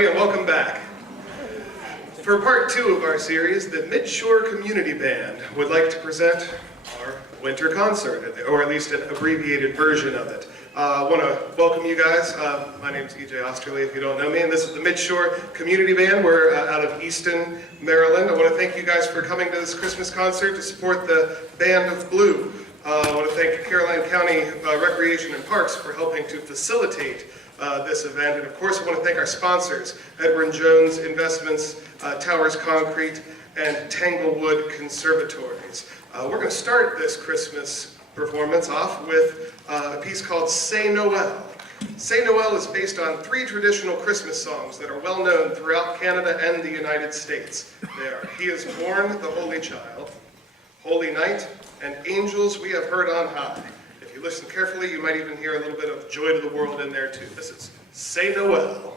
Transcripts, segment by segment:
everybody, and welcome back. For part 2 of our series, the Midshore Community Band would like to present our winter concert, or at least an abbreviated version of it. I want to welcome you guys. My name is EJ Osterley, if you don't know me, and this is the Midshore Community Band. We're out of Easton, Maryland. I want to thank you guys for coming to this Christmas concert to support the Band of Blue. I want to thank Caroline County Recreation and Parks for helping to facilitate this event. And of course, I want to thank our sponsors, Edwin Jones Investments, Towers Concrete, and Tanglewood Conservatories. We're going to start this Christmas performance off with a piece called Say Noel. Say Noel is based on 3 traditional Christmas songs that are well known throughout Canada and the United States. They are He is Born, the Holy Child, Holy Night, and Angels We Have Heard on High. If you listen carefully, you might even hear a little bit of Joy to the World in there too. This is Say Noel.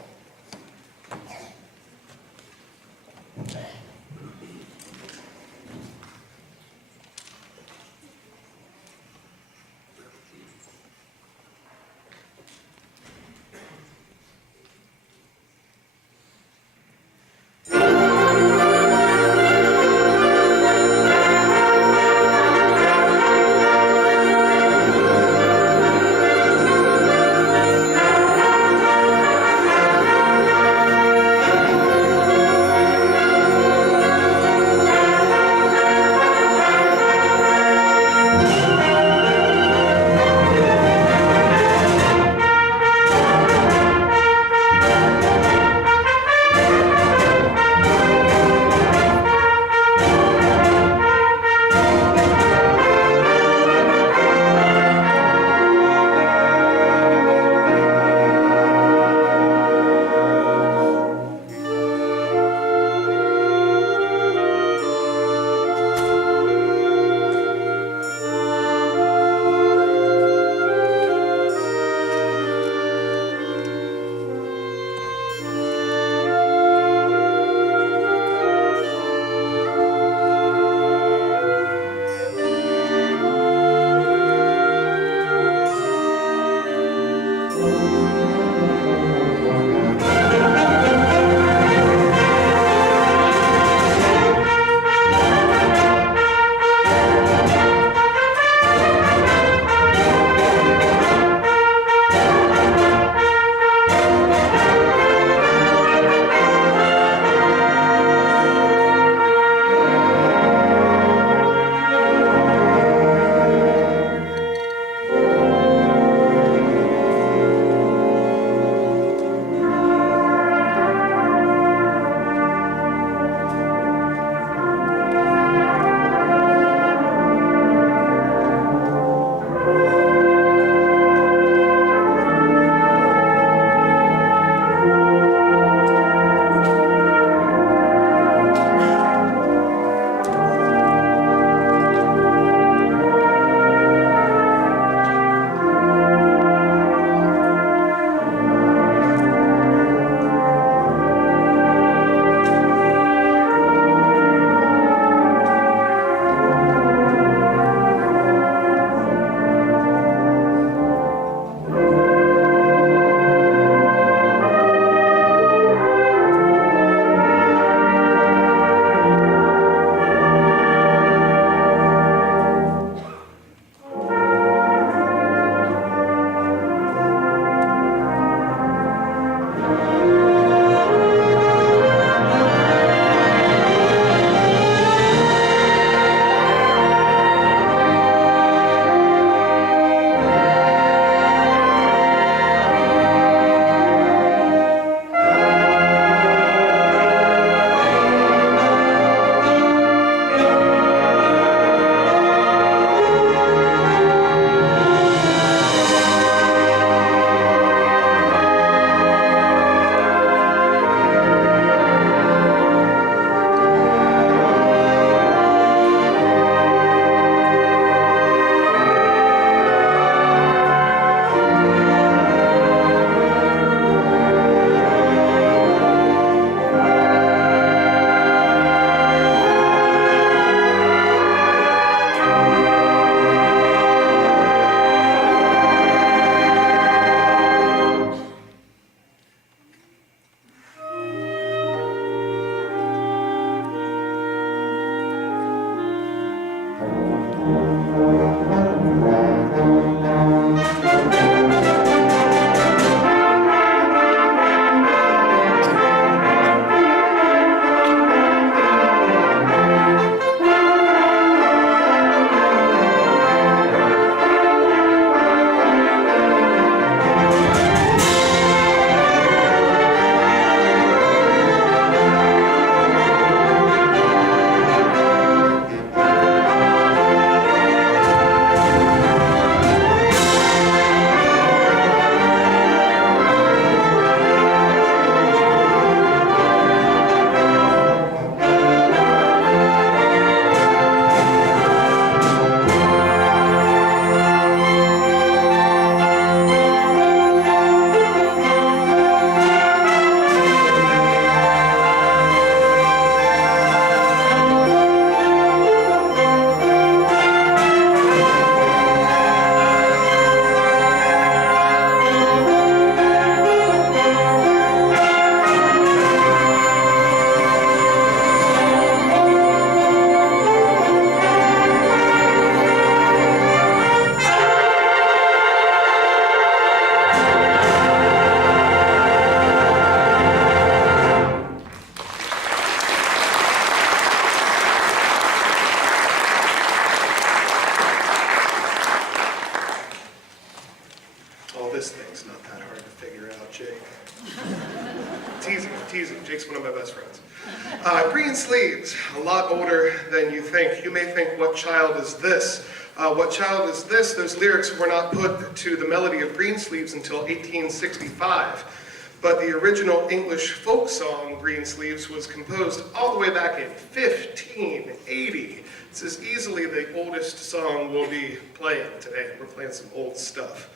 Green Sleeves, a lot older than you think. You may think, what child is this? What child is this? Those lyrics were not put to the melody of Green Sleeves until 1865. But the original English folk song, Green Sleeves, was composed all the way back in 1580. This is easily the oldest song we'll be playing today. We're playing some old stuff.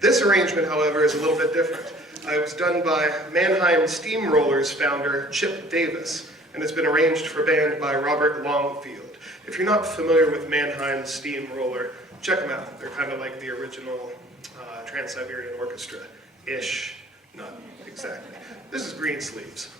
This arrangement, however, is a little bit different. It was done by Mannheim Steamrollers founder Chip Davis, and it's been arranged for band by Robert Longfield. If you're not familiar with Mannheim Steamroller, check them out. They're kind of like the original Trans-Siberian Orchestra-ish. Not exactly. This is Green Sleeves.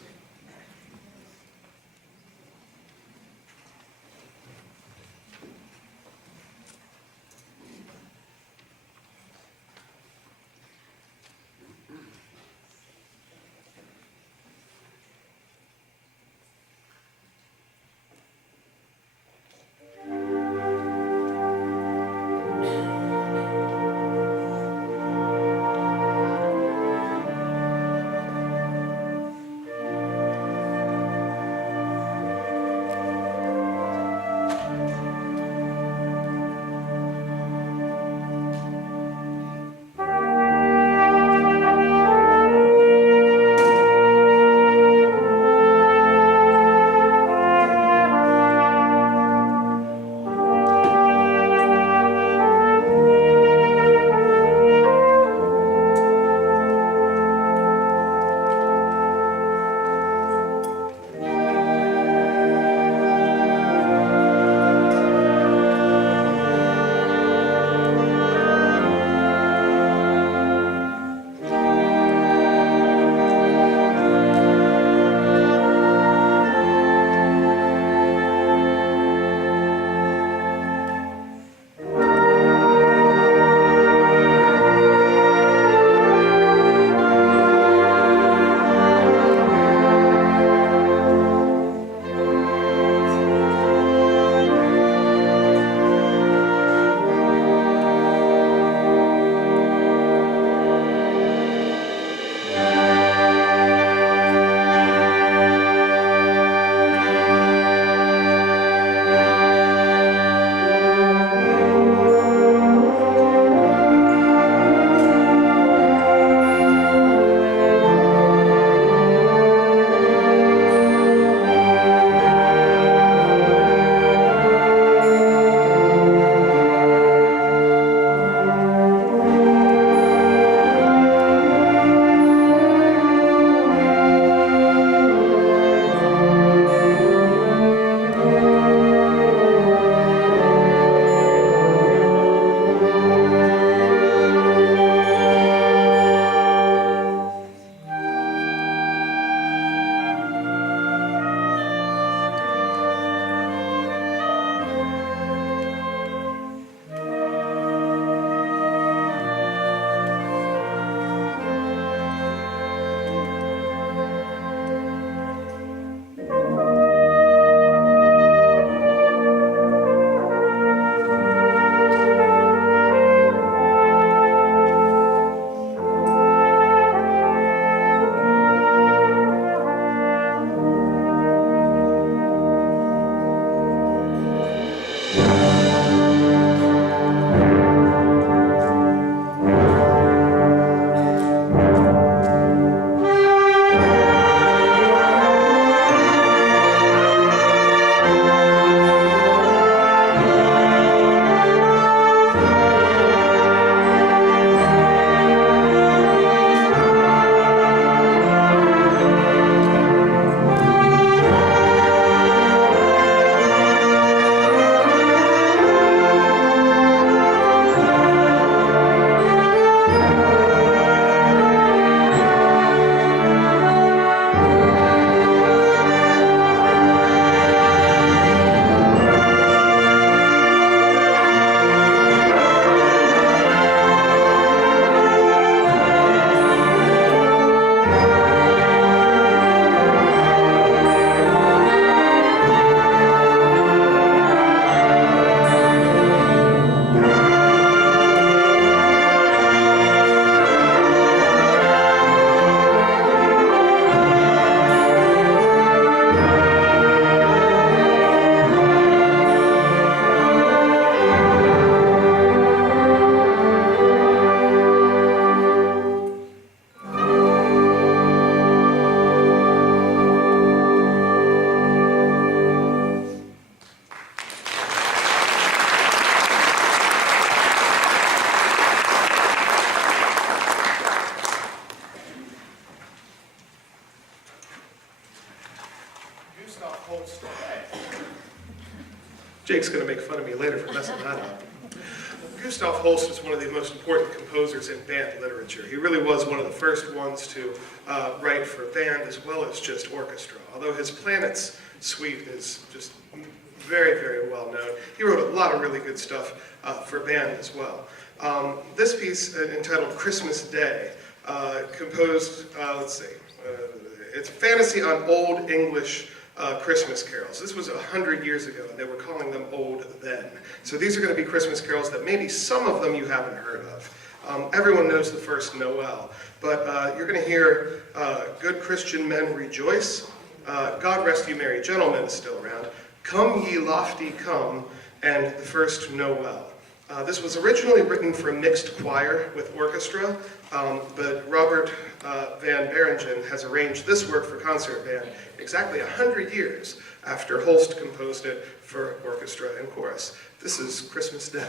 Jake's going to make fun of me later for messing that up. Gustav Holst is one of the most important composers in band literature. He really was one of the first ones to write for band as well as just orchestra. Although his Planets suite is just very, very well known. He wrote a lot of really good stuff for band as well. This piece, entitled Christmas Day, composed, it's a fantasy on Old English Christmas carols. This was 100 years ago, and they were calling them old then. So these are going to be Christmas carols that maybe some of them you haven't heard of. Everyone knows the first Noel, but you're going to hear Good Christian Men Rejoice, God Rest You Merry Gentlemen is still around, Come Ye Lofty Come, and the first Noel. This was originally written for mixed choir with orchestra, but Robert van Beeringen has arranged this work for concert band exactly 100 years after Holst composed it for orchestra and chorus. This is Christmas Day.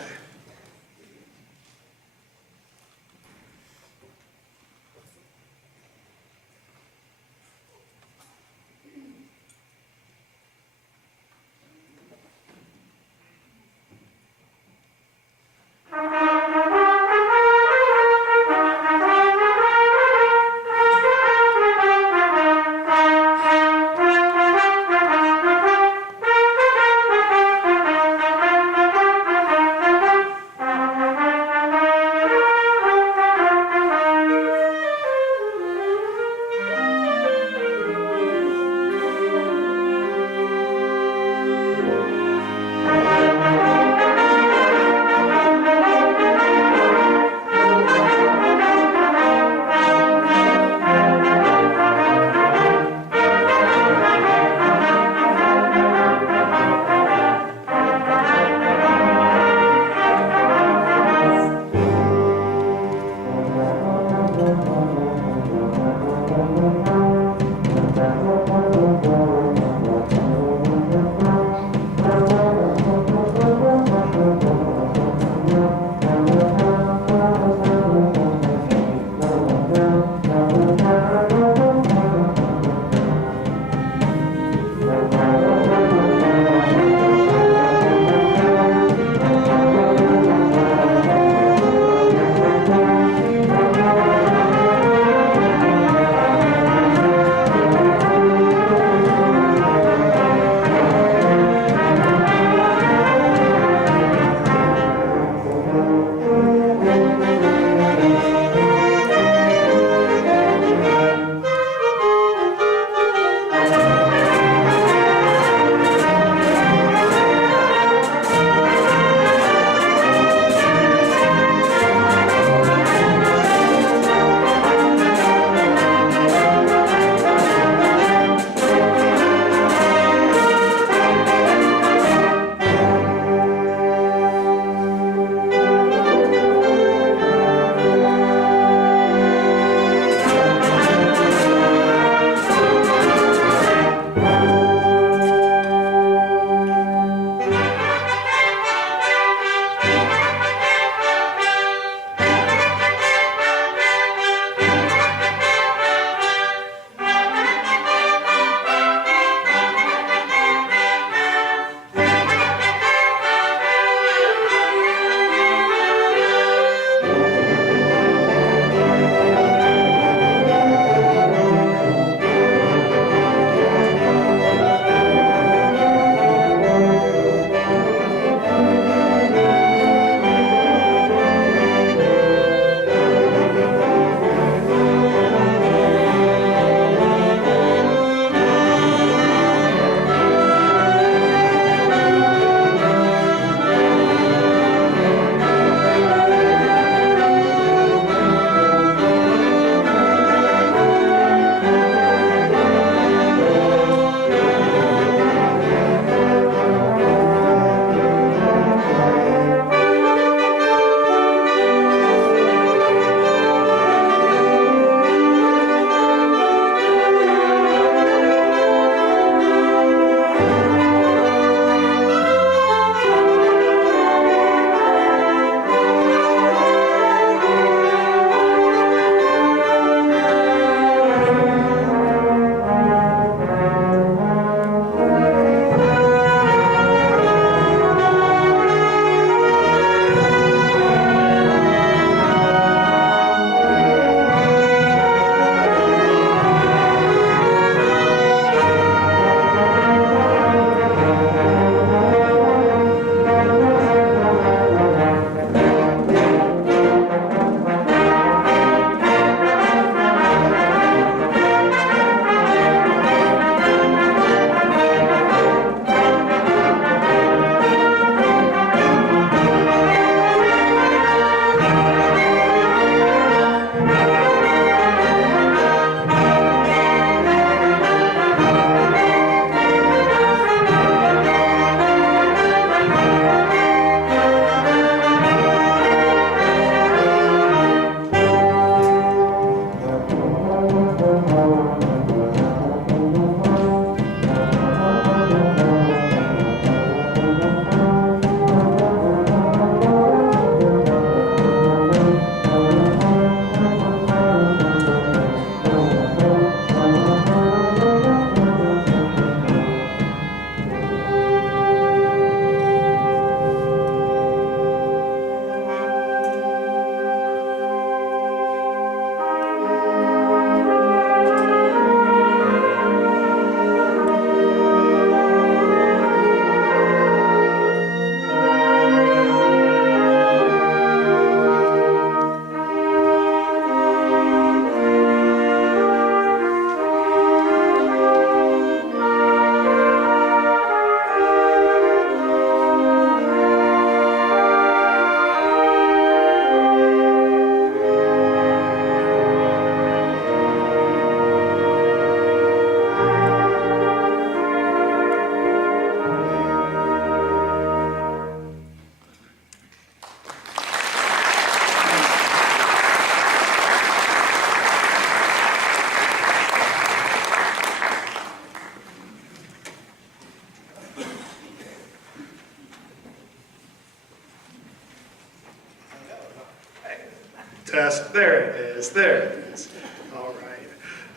test. There it is, there it is. All right.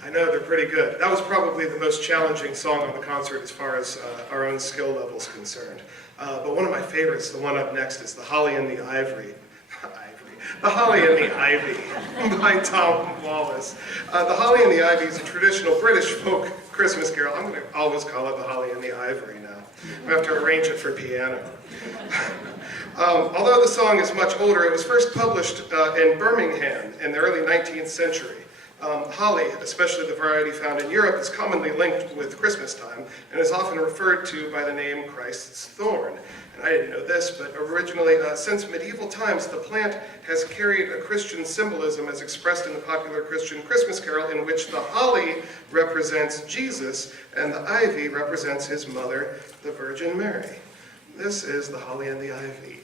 I know they're pretty good. That was probably the most challenging song on the concert as far as our own skill level's concerned. But one of my favorites, the one up next, is The Holly and the Ivory. The Holly and the Ivy by Tom Wallace. The Holly and the Ivy is a traditional British folk Christmas carol. I'm going to always call it The Holly and the Ivory now. I have to arrange it for piano. Although the song is much older, it was first published in Birmingham in the early 19th century. Holly, especially the variety found in Europe, is commonly linked with Christmas time and is often referred to by the name Christ's thorn. And I didn't know this, but originally, since medieval times, the plant has carried a Christian symbolism as expressed in the popular Christian Christmas carol, in which the holly represents Jesus and the ivy represents his mother, the Virgin Mary. This is The Holly and the Ivy.